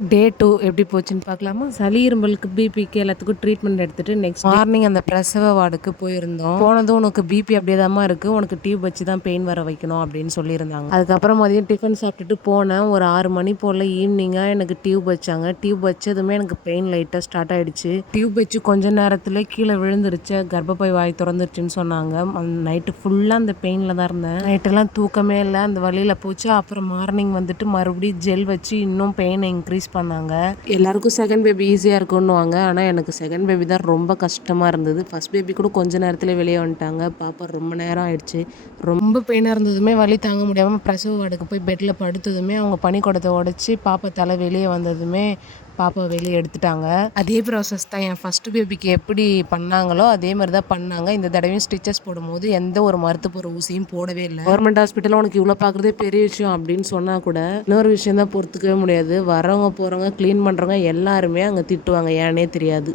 டே 2 எப்படி போச்சுன்னு பார்க்கலாமா? சளி, இருமலுக்கு, பிபிக்கு எல்லாத்துக்கும் ட்ரீட்மெண்ட் எடுத்துட்டு நெக்ஸ்ட் மார்னிங் அந்த பிரசவ வார்டுக்கு போயிருந்தோம். போனதும் உனக்கு பிபி அப்படியேதாம்மா இருக்கு. உனக்கு டியூப் வச்சு தான் பெயின் வர வைக்கணும் அப்படின்னு சொல்லியிருந்தாங்க. அதுக்கப்புறம் மதியம் டிஃபன் சாப்பிட்டுட்டு போனேன். ஒரு 6 மணி போல ஈவினிங்கா எனக்கு டியூப் வச்சாங்க. டியூப் வச்சதுமே எனக்கு பெயின் லைட்டா ஸ்டார்ட் ஆயிடுச்சு. டியூப் வச்சு கொஞ்ச நேரத்துல கீழே விழுந்துருச்சு. கர்ப்பப்பை வாய் திறந்துருச்சுன்னு சொன்னாங்க. நைட்டு ஃபுல்லா அந்த பெயின்ல தான் இருந்தேன். நைட்டெல்லாம் தூக்கமே இல்லை. அந்த வழியில போச்சு. அப்புறம் மார்னிங் வந்துட்டு மறுபடியும் ஜெல் வச்சு இன்னும் பெயினை இன்க்ரீஸ் பண்ணாங்க. எல்லாருக்கும் செகண்ட் பேபி ஈஸியா இருக்குன்னுவாங்க. ஆனா எனக்கு செகண்ட் பேபி தான் ரொம்ப கஷ்டமா இருந்தது. ஃபர்ஸ்ட் பேபி கூட கொஞ்ச நேரத்துல வெளியே வந்துட்டாங்க. பாப்பா ரொம்ப நேரம் ஆயிடுச்சு. ரொம்ப பெயினா இருந்ததுமே வலி தாங்க முடியாம பிரசவ வார்டுக்கு போய் பெட்ல படுத்ததுமே அவங்க பனிக்கூடத்தை உடைச்சி பாப்பா தலை வெளியே வந்ததுமே பாப்பா வெளியே எடுத்துட்டாங்க. அதே ப்ராசஸ் தான் என் ஃபர்ஸ்ட் பேபிக்கு எப்படி பண்ணாங்களோ அதே மாதிரி தான் பண்ணாங்க. இந்த தடவையும் ஸ்டிச்சஸ் போடும்போது எந்த ஒரு மருத்துவ ஊசியும் போடவே இல்லை. கவர்மெண்ட் ஹாஸ்பிட்டலில் உனக்கு இவ்வளோ பார்க்குறதே பெரிய விஷயம் அப்படின்னு சொன்னா கூட இன்னொரு விஷயம் தான் பொறுத்துக்கவே முடியாது. வரவங்க போறவங்க க்ளீன் பண்றவங்க எல்லாருமே அங்கே திட்டுவாங்க. ஏன்னே தெரியாது.